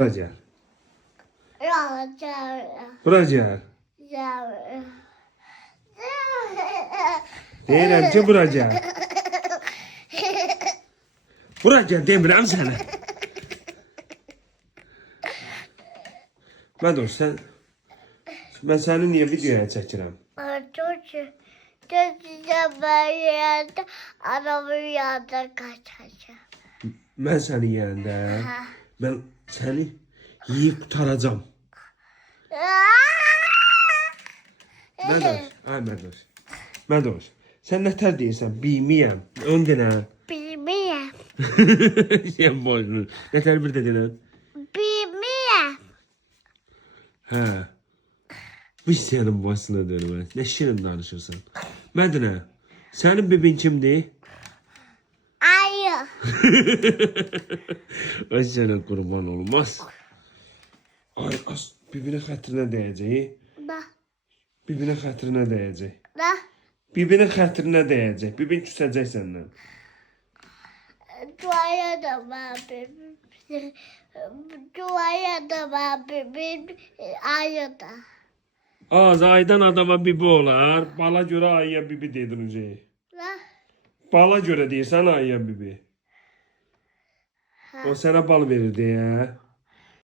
Bura gəl. Gel. Bura gəl. Gel. Deyirəm ki, bura gəl. Bura gəl demirəm sənə. Mədoş, mən səni niyə videoya çəkirəm? Çok güzel bir yerde arabamın yanında kaçacağım. Mən səni yeyəndə, mən səni yeyib qutaracam. Mədoş, ay Mədoş. Mədoş, sən nətər deyirsən? Bilmiyəm. Onu denə. Bilmiyorum. Sən boşun. Nətər bir də denə. Bilmiyorum. Hə. Biz sənin başına dönmə. Nə şirin danışırsan. Mədinə, sənin bibin kimdir? Ayı. Ay sənə qurban olmaz. Ay, bibinin xətrinə dəyəcək. Da. Bibinin xətrinə dəyəcək. Da. Bibinin xətrinə dəyəcək. Bibin küsəcək səndən. Duaya da var benim. Duaya da var benim. Ayı da. Az aydan adama bibi olar. Bala görə ayıya bibi dedinəcək. Da. Bala görə deyirsən ayıya bibi. O sənə bal verir deyə.